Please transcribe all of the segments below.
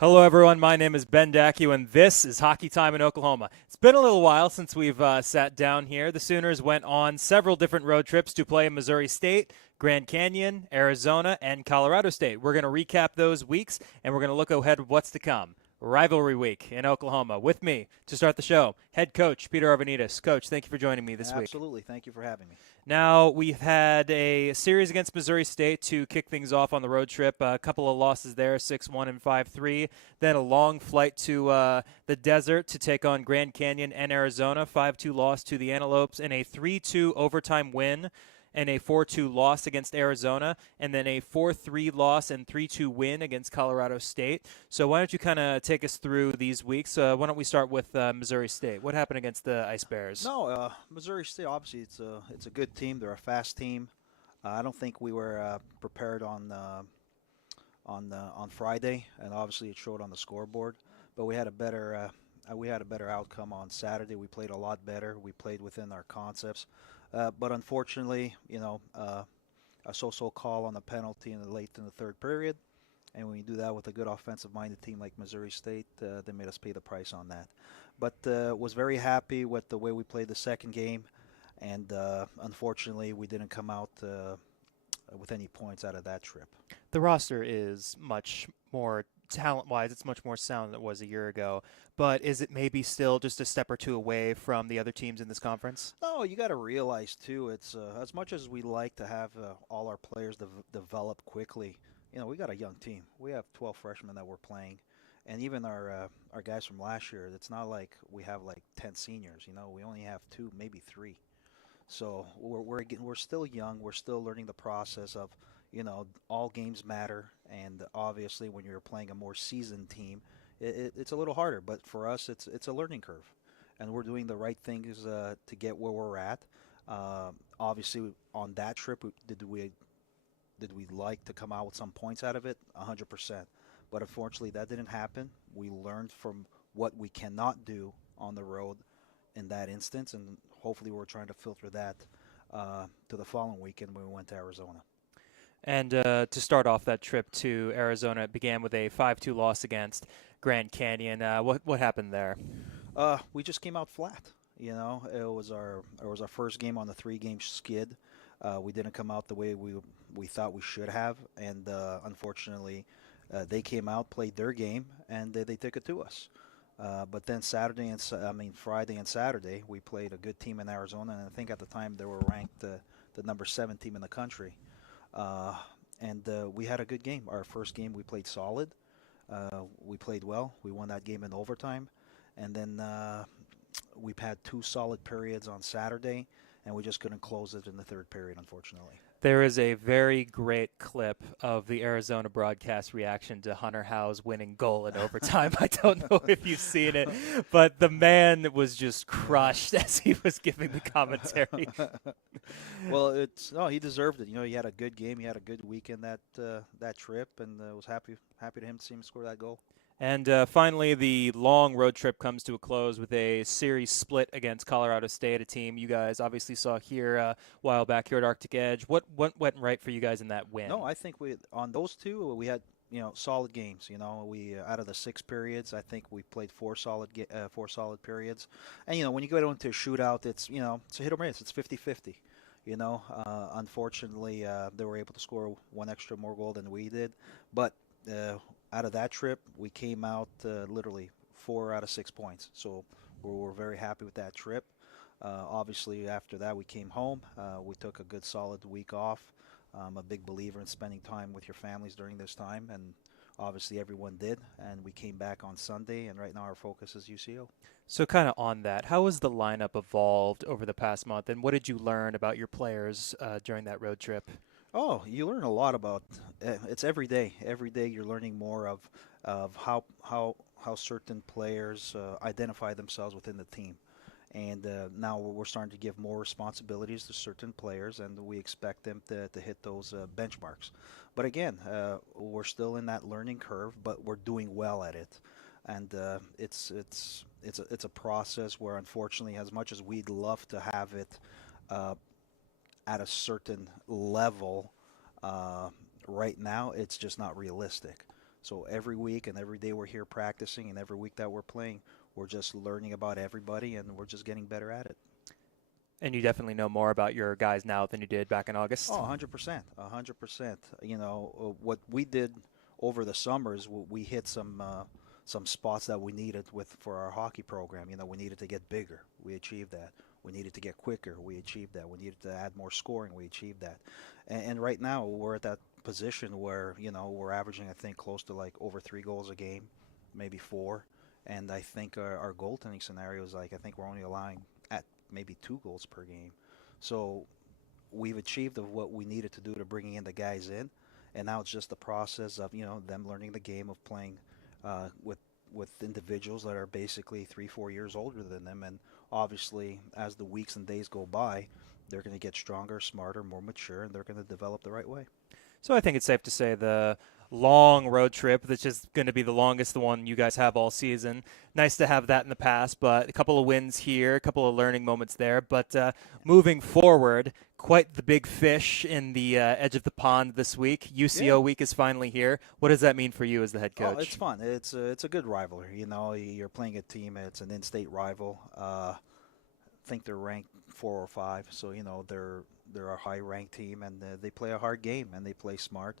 Hello, everyone. My name is Ben Dackiw, and this is Hockey Time in Oklahoma. It's been a little while since we've sat down here. The Sooners went on several different road trips to play Missouri State, Grand Canyon, Arizona, and Colorado State. We're going to recap those weeks, and we're going to look ahead of what's to come. Rivalry week in Oklahoma. With me to start the show, head coach Peter Arvanites. Coach, thank you for joining me this week. Absolutely. Thank you for having me. Now, we've had a series against Missouri State to kick things off on the road trip. A couple of losses there, 6-1 and 5-3. Then a long flight to the desert to take on Grand Canyon and Arizona. 5-2 loss to the Antelopes and a 3-2 overtime win and a 4-2 loss against Arizona, and then a 4-3 loss and 3-2 win against Colorado State. So why don't you kind of take us through these weeks? Why don't we start with Missouri State? What happened against the Ice Bears? No, Missouri State, obviously, it's a good team. They're a fast team. I don't think we were prepared on Friday, and obviously it showed on the scoreboard. But we had a better outcome on Saturday. We played a lot better. We played within our concepts. But unfortunately, a so-so call on the penalty late in the third period. And when you do that with a good offensive-minded team like Missouri State, they made us pay the price on that. But was very happy with the way we played the second game. And unfortunately, we didn't come out with any points out of that trip. The roster is much more talent-wise. It's much more sound than it was a year ago. But is it maybe still just a step or two away from the other teams in this conference? No, you got to realize too. It's as much as we like to have all our players develop quickly. We got a young team. We have 12 freshmen that we're playing, and even our guys from last year. It's not like we have like 10 seniors. We only have two, maybe three. So we're still young. We're still learning the process of, all games matter, and obviously when you're playing a more seasoned team, it's a little harder. But for us, it's a learning curve, and we're doing the right things to get where we're at. Obviously, on that trip, did we like to come out with some points out of it? 100%. But unfortunately, that didn't happen. We learned from what we cannot do on the road in that instance, and hopefully we're trying to filter that to the following weekend when we went to Arizona. And to start off that trip to Arizona, it began with a 5-2 loss against Grand Canyon. What happened there? We just came out flat. It was our first game on the three-game skid. We didn't come out the way we thought we should have, and unfortunately, they came out, played their game, and they took it to us. But then Friday and Saturday, we played a good team in Arizona, and I think at the time they were ranked the number 7 team in the country. And we had a good game. Our first game, we played solid. We played well. We won that game in overtime, and then we've had two solid periods on Saturday, and we just couldn't close it in the third period, unfortunately. There is a very great clip of the Arizona broadcast reaction to Hunter Howe's winning goal in overtime. I don't know if you've seen it, but the man was just crushed as he was giving the commentary. Well, he deserved it. He had a good game. He had a good weekend that trip, and was happy to him to see him score that goal. And finally, the long road trip comes to a close with a series split against Colorado State, a team you guys obviously saw here a while back here at Arctic Edge. What went right for you guys in that win? No, I think on those two we had solid games. We out of the 6 periods, I think we played four solid periods. And when you go into a shootout, it's a hit or miss. It's 50-50. Unfortunately, they were able to score one extra more goal than we did, but. Out of that trip, we came out literally 4 out of 6 points. So we're very happy with that trip. Obviously, after that, we came home. We took a good solid week off. I'm a big believer in spending time with your families during this time, and obviously everyone did. And we came back on Sunday, and right now our focus is UCO. So kind of on that, how has the lineup evolved over the past month, and what did you learn about your players during that road trip? Oh, you learn a lot about it's every day. Every day you're learning more of how certain players identify themselves within the team. And now we're starting to give more responsibilities to certain players, and we expect them to hit those benchmarks. But again, we're still in that learning curve, but we're doing well at it. And it's a process where, unfortunately, as much as we'd love to have it uh, at a certain level, right now, it's just not realistic. So every week and every day we're here practicing, and every week that we're playing, we're just learning about everybody, and we're just getting better at it. And you definitely know more about your guys now than you did back in Oh, August. 100%, 100%. You know, what we did over the summers, we hit some spots that we needed with for our hockey program. You know, we needed to get bigger. We achieved that. We needed to get quicker. We achieved that. We needed to add more scoring. We achieved that. And right now we're at that position where, you know, we're averaging, I think, close to like over 3 goals a game, maybe four. And I think our goaltending scenario is like, I think we're only allowing at maybe 2 goals per game. So we've achieved of what we needed to do to bringing in the guys in, and now it's just the process of, you know, them learning the game of playing with individuals that are basically 3 4 years older than them, and obviously as the weeks and days go by, they're going to get stronger, smarter, more mature, and they're going to develop the right way. So I think it's safe to say the long road trip that's just going to be the longest the one you guys have all season. Nice to have that in the past, but a couple of wins here, a couple of learning moments there. But moving forward, quite the big fish in the edge of the pond this week. Yeah. UCO week is finally here. What does that mean for you as the head Oh, it's coach? fun. It's a good rivalry. You know, you're playing a team. It's an in-state rival. Think they're ranked 4 or 5, so you know they're a high-ranked team, and they play a hard game and they play smart.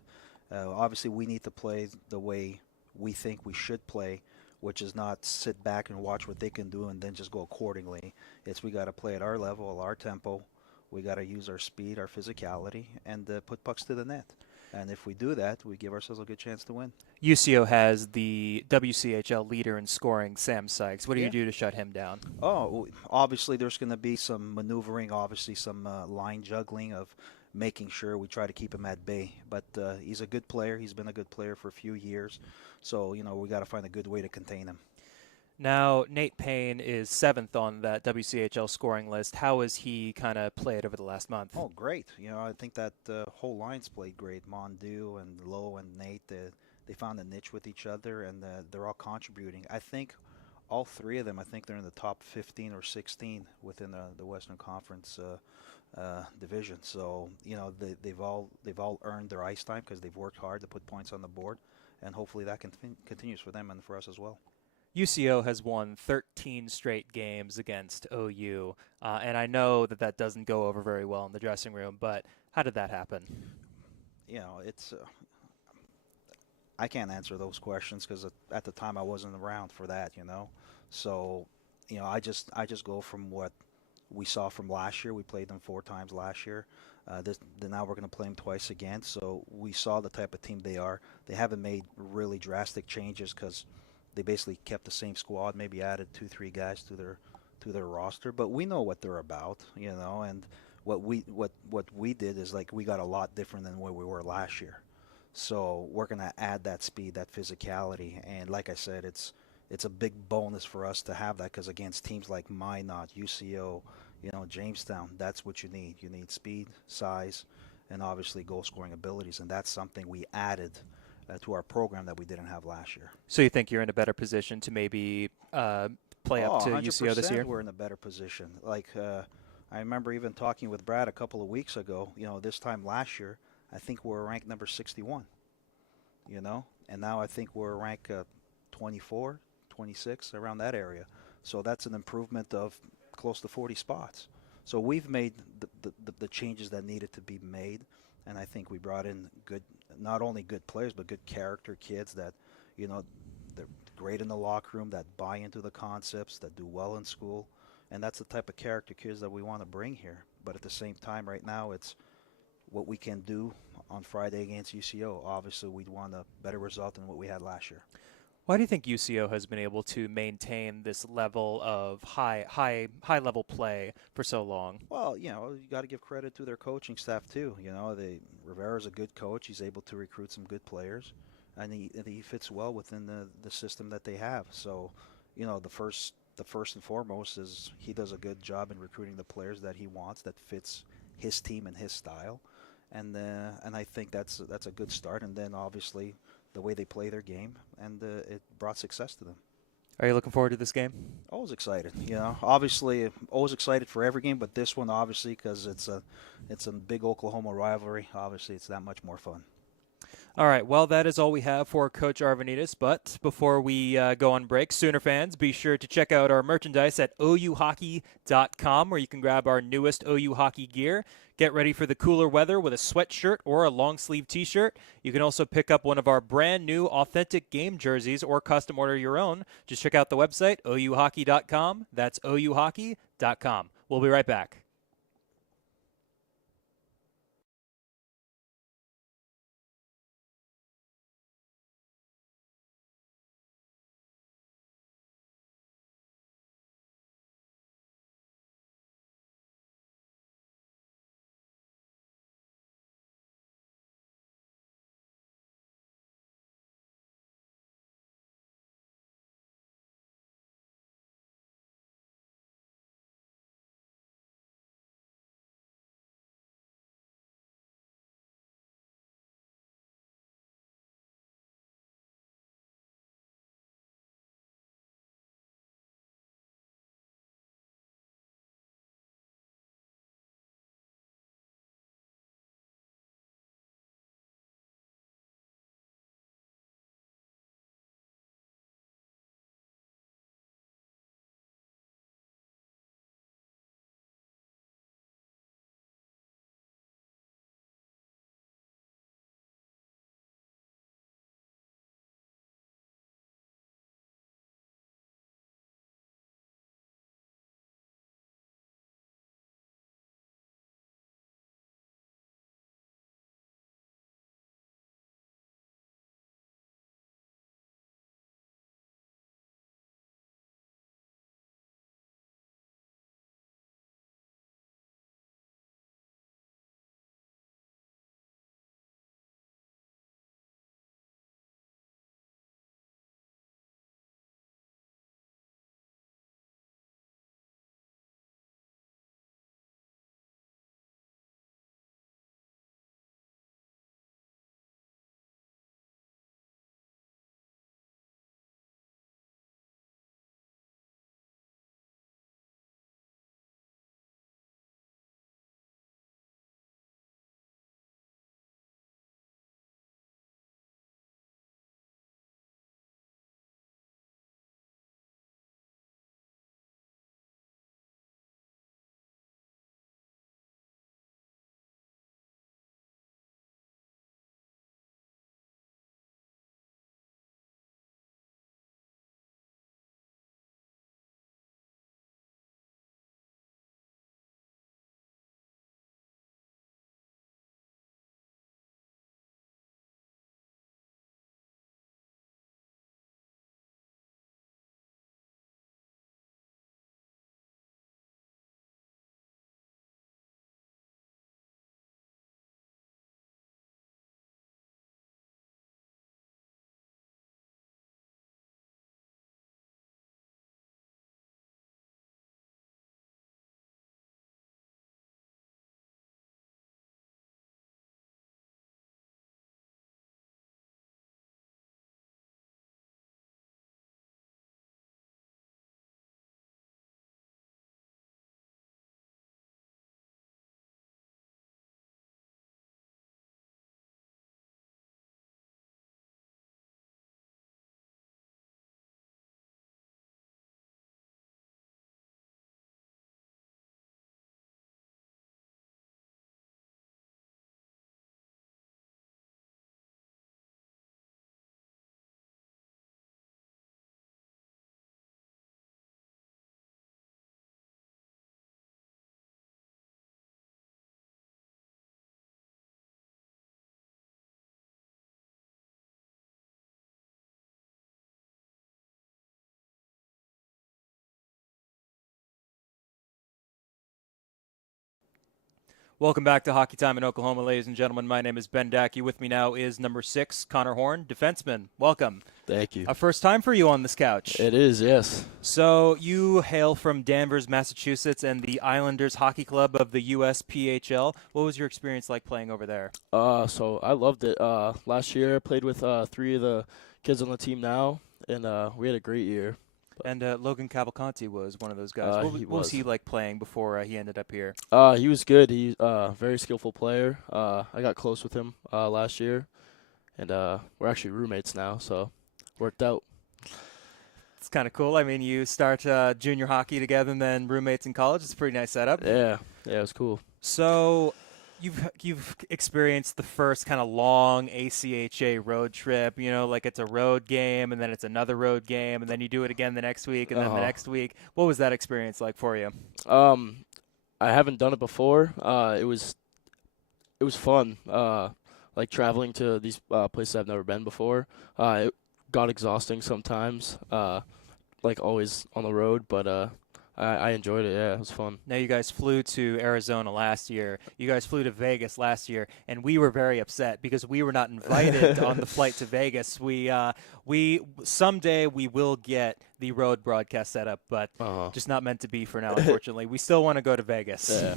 Obviously, we need to play the way we think we should play, which is not sit back and watch what they can do and then just go accordingly. It's we got to play at our level, our tempo. We got to use our speed, our physicality, and put pucks to the net. And if we do that, we give ourselves a good chance to win. UCO has the WCHL leader in scoring, Sam Sykes. What do you Yeah. do to shut him down? Oh, obviously there's going to be some maneuvering, obviously some line juggling of making sure we try to keep him at bay. But he's a good player. He's been a good player for a few years. So, you know, we got to find a good way to contain him. Now, Nate Payne is 7th on that WCHL scoring list. How has he kind of played over the last month? Oh, great. You know, I think that whole line's played great. Mondu and Lowe and Nate, they found a niche with each other, and they're all contributing. I think all three of them, I think they're in the top 15 or 16 within the Western Conference division. So you know they've all earned their ice time because they've worked hard to put points on the board, and hopefully that continues for them and for us as well. UCO has won 13 straight games against OU, and I know that that doesn't go over very well in the dressing room, but how did that happen? You know, it's I can't answer those questions because at the time I wasn't around for that. You know, so you know I just go from what we saw from last year. We played them 4 times last year. Then now we're going to play them twice again. So we saw the type of team they are. They haven't made really drastic changes because they basically kept the same squad, maybe added 2 3 guys to their roster. But we know what they're about, you know. And what we did is like we got a lot different than where we were last year. So we're going to add that speed, that physicality, and like I said, it's a big bonus for us to have that because against teams like Minot, UCO, you know, Jamestown, that's what you need. You need speed, size, and obviously goal scoring abilities, and that's something we added to our program that we didn't have last year. So you think you're in a better position to maybe play up Oh, to UCO this 100% year? we're in a better position. Like I remember even talking with Brad a couple of weeks ago. You know, this time last year, I think we were ranked number 61. You know, and now I think we're ranked 24, 26 around that area. So that's an improvement of close to 40 spots. So we've made the changes that needed to be made, and I think we brought in good, not only good players but good character kids that, you know, they're great in the locker room, that buy into the concepts, that do well in school, and that's the type of character kids that we want to bring here. But at the same time, right now, it's what we can do on Friday against UCO. Obviously, we'd want a better result than what we had last year. Why do you think UCO has been able to maintain this level of high level play for so long? Well, you know, you got to give credit to their coaching staff too. You know, Rivera's a good coach. He's able to recruit some good players, and he fits well within the system that they have. So, you know, the first and foremost is he does a good job in recruiting the players that he wants that fits his team and his style, and I think that's a good start. And then obviously the way they play their game, and it brought success to them. Are you looking forward to this game? Always excited, you know. Obviously, always excited for every game, but this one obviously because it's a big Oklahoma rivalry. Obviously, it's that much more fun. All right, well, that is all we have for Coach Arvanitis. But before we go on break, Sooner fans, be sure to check out our merchandise at ouhockey.com, where you can grab our newest OU hockey gear. Get ready for the cooler weather with a sweatshirt or a long sleeve t-shirt. You can also pick up one of our brand new authentic game jerseys or custom order your own. Just check out the website, ouhockey.com. That's ouhockey.com. We'll be right back. Welcome back to Hockey Time in Oklahoma, ladies and gentlemen. My name is Ben Dackiw. With me now is number 6, Connor Horn, defenseman. Welcome. Thank you. A first time for you on this couch. It is, yes. So you hail from Danvers, Massachusetts, and the Islanders Hockey Club of the USPHL. What was your experience like playing over there? So I loved it. Last year I played with 3 of the kids on the team now, and we had a great year. And Logan Cavalcanti was one of those guys. What was he like playing before he ended up here? He was good. He's a very skillful player. I got close with him last year, and we're actually roommates now, so worked out. It's kind of cool. I mean, you start junior hockey together and then roommates in college. It's a pretty nice setup. Yeah, it was cool. So you've experienced the first kind of long ACHA road trip, like it's a road game and then it's another road game and then you do it again the next week and then the next week. What was that experience like for you? I haven't done it before. It was fun. Like traveling to these places I've never been before. It got exhausting sometimes. Like always on the road, but I enjoyed it. Yeah, it was fun. Now, you guys flew to Arizona last year. You guys flew to Vegas last year, and we were very upset because we were not invited on the flight to Vegas. We someday we will get the road broadcast set up, but just not meant to be for now, unfortunately. We still want to go to Vegas. Yeah.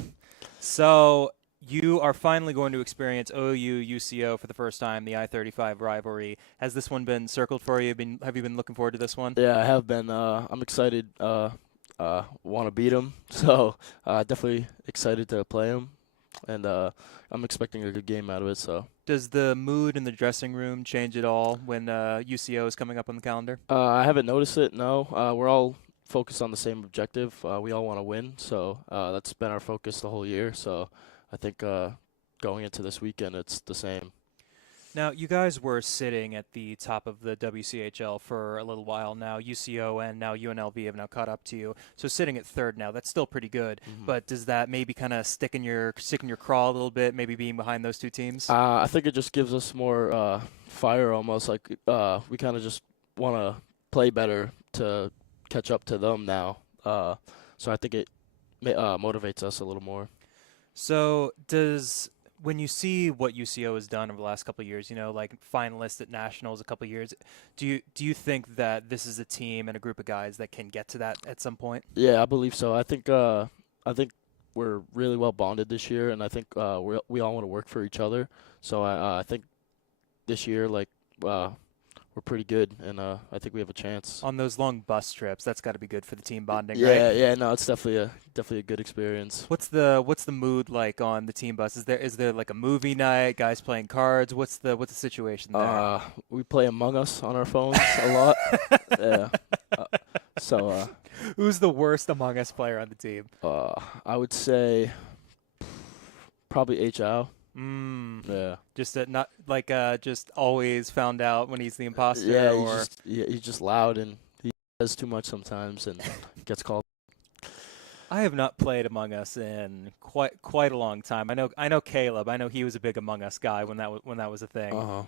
So you are finally going to experience OU UCO for the first time, the I-35 rivalry. Has this one been circled for you? Have you been looking forward to this one? Yeah, I have been. I'm excited. Want to beat them, so definitely excited to play them, and I'm expecting a good game out of it. So, does the mood in the dressing room change at all when UCO is coming up on the calendar? I haven't noticed it. No, we're all focused on the same objective. We all want to win, so that's been our focus the whole year. So, I think going into this weekend, it's the same. Now, you guys were sitting at the top of the WCHL for a little while now. UCO and now UNLV have now caught up to you. So sitting at third now, that's still pretty good. Mm-hmm. But does that maybe kind of stick in your craw a little bit, maybe being behind those two teams? I think it just gives us more fire almost. Like we kind of just want to play better to catch up to them now. So I think it motivates us a little more. So when you see what UCO has done over the last couple of years, like finalists at nationals a couple of years, do you think that this is a team and a group of guys that can get to that at some point? Yeah, I believe so. I think we're really well bonded this year, and I think we all want to work for each other. So I think this year, like we're pretty good, and I think we have a chance. On those long bus trips, that's got to be good for the team bonding, yeah, right? Yeah, no, it's definitely a good experience. What's the mood like on the team bus? Is there like a movie night, guys playing cards? What's the situation there? We play Among Us on our phones a lot. Yeah. So who's the worst Among Us player on the team? I would say probably H.O. Yeah. Just not like just always found out when he's the imposter. Yeah, he's just loud and he says too much sometimes and gets called. I have not played Among Us in quite a long time. I know Caleb. I know he was a big Among Us guy when that was a thing.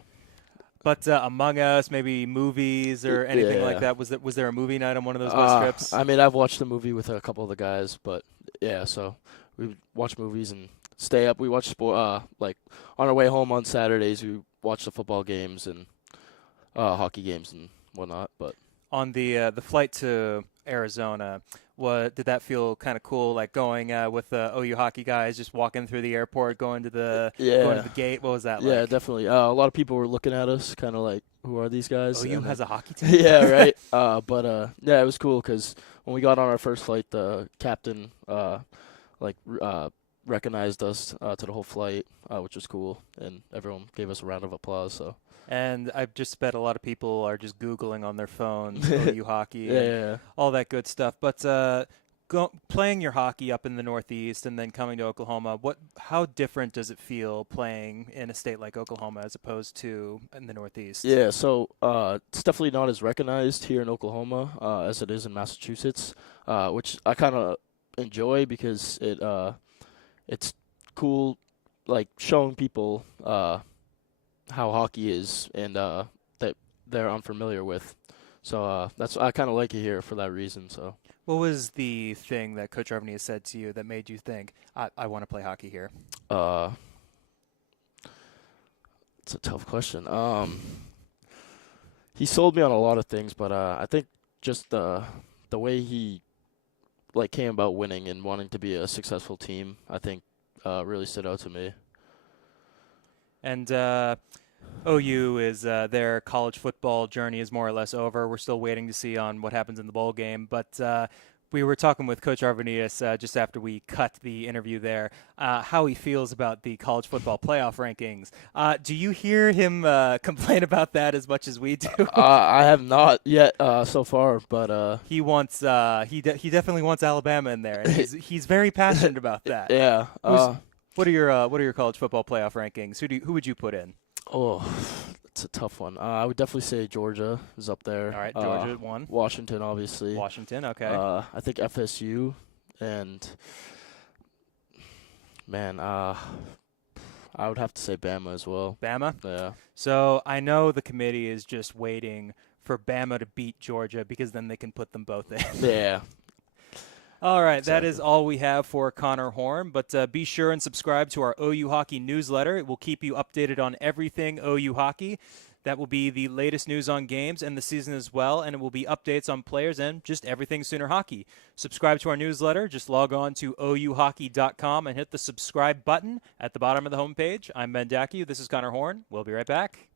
But Among Us, maybe movies or anything like that. Was there a movie night on one of those bus trips? I mean, I've watched the movie with a couple of the guys, but yeah, so we watch movies and stay up. We watch sport. Like on our way home on Saturdays, we watch the football games and hockey games and whatnot. But on the flight to Arizona, did that feel kind of cool? Like going with the OU hockey guys, just walking through the airport, going to the gate. What was that like? Yeah, definitely. A lot of people were looking at us, kind of like, "Who are these guys?" OU has a hockey team. Yeah, right. But yeah, it was cool because when we got on our first flight, the captain recognized us to the whole flight, which was cool, and everyone gave us a round of applause. So. And I just bet a lot of people are just Googling on their phones OU hockey yeah. all that good stuff. But playing your hockey up in the Northeast and then coming to Oklahoma, how different does it feel playing in a state like Oklahoma as opposed to in the Northeast? Yeah, so it's definitely not as recognized here in Oklahoma as it is in Massachusetts, which I kind of enjoy because it's cool, like showing people how hockey is and that they're unfamiliar with. So I kind of like it here for that reason. So. What was the thing that Coach Arvney has said to you that made you think, I want to play hockey here? It's a tough question. He sold me on a lot of things, but I think just the way he came about winning and wanting to be a successful team, I think really stood out to me. And OU is their college football journey is more or less over. We're still waiting to see on what happens in the bowl game. But We were talking with Coach Arvanitis just after we cut the interview there, how he feels about the college football playoff rankings. Do you hear him complain about that as much as we do? I have not yet so far, but He wants he definitely wants Alabama in there, and he's very passionate about that. yeah. What are your college football playoff rankings? Who would you put in? Oh, it's a tough one. I would definitely say Georgia is up there. All right, Georgia at 1. Washington, obviously. Washington, okay. I think FSU, and man, I would have to say Bama as well. Bama? Yeah. So I know the committee is just waiting for Bama to beat Georgia because then they can put them both in. Yeah. All right, Exactly. that is all we have for Connor Horn, but be sure and subscribe to our OU Hockey newsletter. It will keep you updated on everything OU Hockey. That will be the latest news on games and the season as well, and it will be updates on players and just everything Sooner Hockey. Subscribe to our newsletter. Just log on to ouhockey.com and hit the subscribe button at the bottom of the homepage. I'm Ben Dackiw. This is Connor Horn. We'll be right back.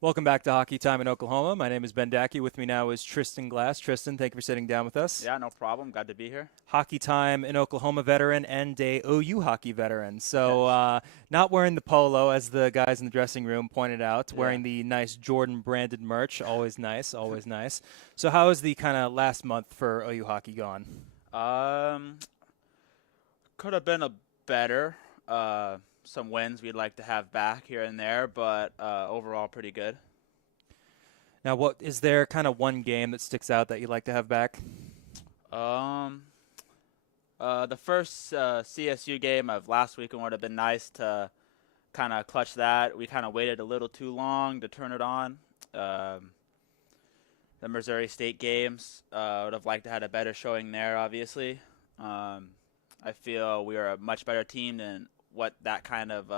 Welcome back to Hockey Time in Oklahoma. My name is Ben Dackiw. With me now is Tristan Glass. Tristan, thank you for sitting down with us. Yeah, no problem. Glad to be here. Hockey Time in Oklahoma veteran and a OU hockey veteran. So not wearing the polo, as the guys in the dressing room pointed out, wearing the nice Jordan-branded merch. Always nice, always nice. So how has the kind of last month for OU hockey gone? Could have been a better. Some wins we'd like to have back here and there, but overall pretty good. Now, what is there kind of one game that sticks out that you'd like to have back? The first CSU game of last weekend would have been nice to kind of clutch that. We kind of waited a little too long to turn it on. The Missouri State games, would have liked to have a better showing there, obviously. I feel we are a much better team than what that kind of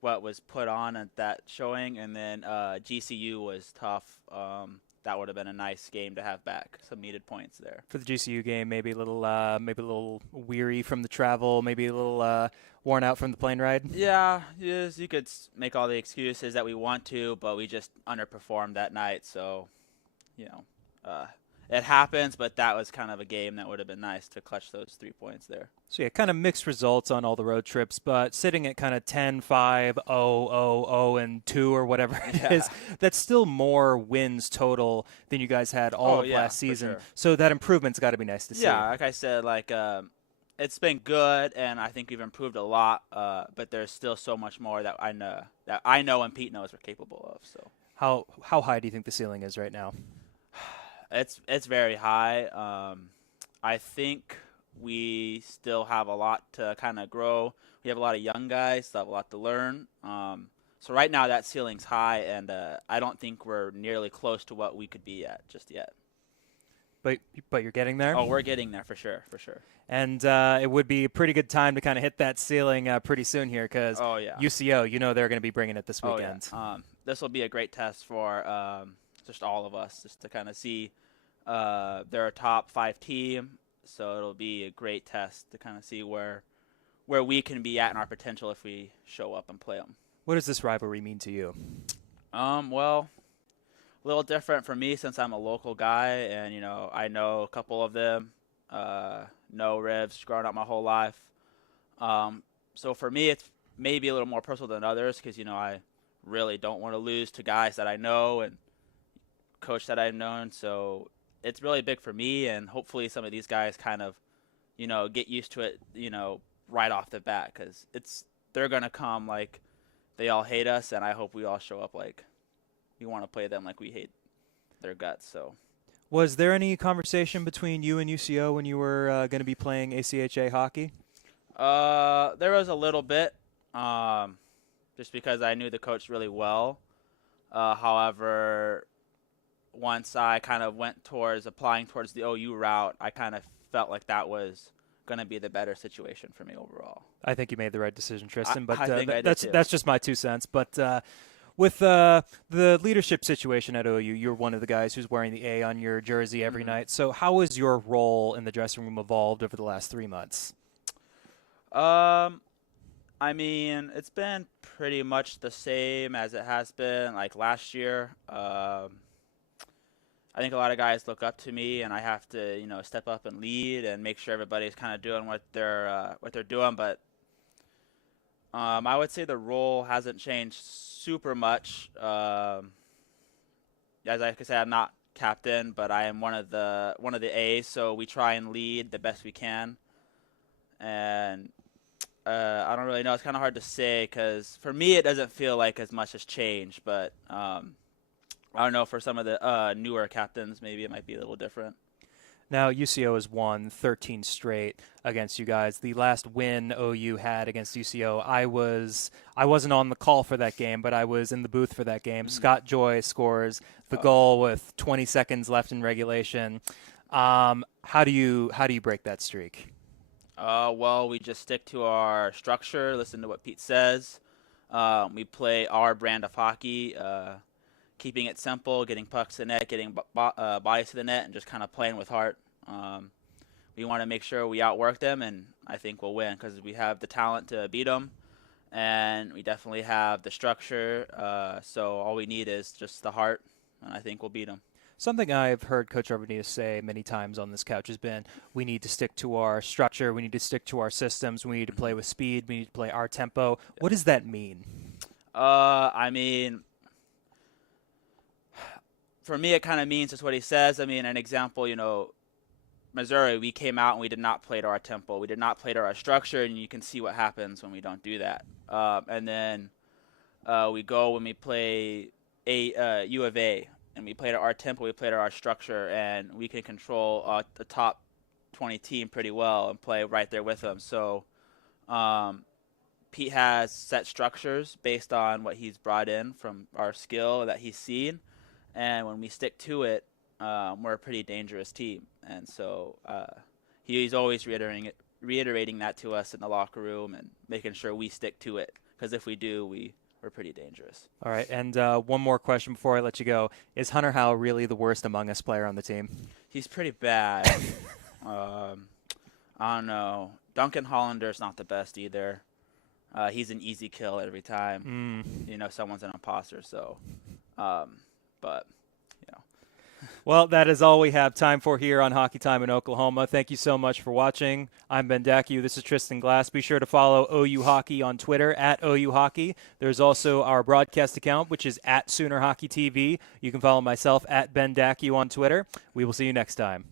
what was put on at that showing, and then GCU was tough. That would have been a nice game to have back. Some needed points there. For the GCU game, maybe a little weary from the travel, maybe a little worn out from the plane ride. Yeah, yes, you could make all the excuses that we want to, but we just underperformed that night. So, it happens, but that was kind of a game that would have been nice to clutch those 3 points there. So, yeah, kind of mixed results on all the road trips, but sitting at kind of 10-5, 0-0-0, and 2 or whatever it is, that's still more wins total than you guys had all of last season. Sure. So that improvement's got to be nice to see. Yeah, like I said, it's been good, and I think we've improved a lot, but there's still so much more that I know and Pete knows we're capable of. So how high do you think the ceiling is right now? It's very high. I think we still have a lot to kind of grow. We have a lot of young guys that have a lot to learn. So right now that ceiling's high, and I don't think we're nearly close to what we could be at just yet. But you're getting there. Oh, we're getting there for sure, for sure. And it would be a pretty good time to kind of hit that ceiling pretty soon here because UCO, they're going to be bringing it this weekend. This will be a great test for just all of us, just to kind of see they're a top 5 team. So it'll be a great test to kind of see where we can be at in our potential if we show up and play them. What does this rivalry mean to you? Well, a little different for me since I'm a local guy, and I know a couple of them. Know Rivs growing up my whole life. So for me, it's maybe a little more personal than others because I really don't want to lose to guys that I know and coach that I've known. So it's really big for me, and hopefully some of these guys kind of, get used to it, right off the bat because they're gonna come like they all hate us, and I hope we all show up like we want to play them like we hate their guts. So. Was there any conversation between you and UCO when you were going to be playing ACHA hockey? There was a little bit, just because I knew the coach really well. However, once I kind of went towards applying towards the OU route, I kind of felt like that was going to be the better situation for me overall. I think you made the right decision, Tristan, but I think I did too. That's just my 2 cents. But with the leadership situation at OU, you're one of the guys who's wearing the A on your jersey every night. So how has your role in the dressing room evolved over the last 3 months? I mean, it's been pretty much the same as it has been like last year. I think a lot of guys look up to me, and I have to, step up and lead and make sure everybody's kind of doing what they're doing. But I would say the role hasn't changed super much. As I could say, I'm not captain, but I am one of the A's, so we try and lead the best we can. And I don't really know. It's kind of hard to say because for me it doesn't feel like as much has changed, but I don't know, for some of the newer captains maybe it might be a little different. Now, UCO has won 13 straight against you guys. The last win OU had against UCO, I wasn't on the call for that game, but I was in the booth for that game. Scott Joy scores the goal with 20 seconds left in regulation. How do you break that streak? Well, we just stick to our structure, listen to what Pete says. We play our brand of hockey, keeping it simple, getting pucks to the net, getting bodies to the net, and just kind of playing with heart. We want to make sure we outwork them, and I think we'll win because we have the talent to beat them, and we definitely have the structure. So all we need is just the heart, and I think we'll beat them. Something I've heard Coach Arvanites say many times on this couch has been, we need to stick to our structure, we need to stick to our systems, we need to play with speed, we need to play our tempo. What does that mean? I mean, for me, it kind of means just what he says. I mean, an example, Missouri, we came out and we did not play to our tempo. We did not play to our structure, and you can see what happens when we don't do that. And then we go when we play U of A, and we play to our tempo, we play to our structure, and we can control the top 20 team pretty well and play right there with them. So Pete has set structures based on what he's brought in from our skill that he's seen. And when we stick to it, we're a pretty dangerous team. And so he's always reiterating that to us in the locker room and making sure we stick to it. Because if we do, we're pretty dangerous. All right, and one more question before I let you go. Is Hunter Howe really the worst Among Us player on the team? He's pretty bad. I don't know. Duncan Hollander's not the best either. He's an easy kill every time. Someone's an imposter. So, but, Well, that is all we have time for here on Hockey Time in Oklahoma. Thank you so much for watching. I'm Ben Dackiw. This is Tristan Glass. Be sure to follow OU Hockey on Twitter at OU Hockey. There's also our broadcast account, which is at Sooner Hockey TV. You can follow myself at Ben Dackiw on Twitter. We will see you next time.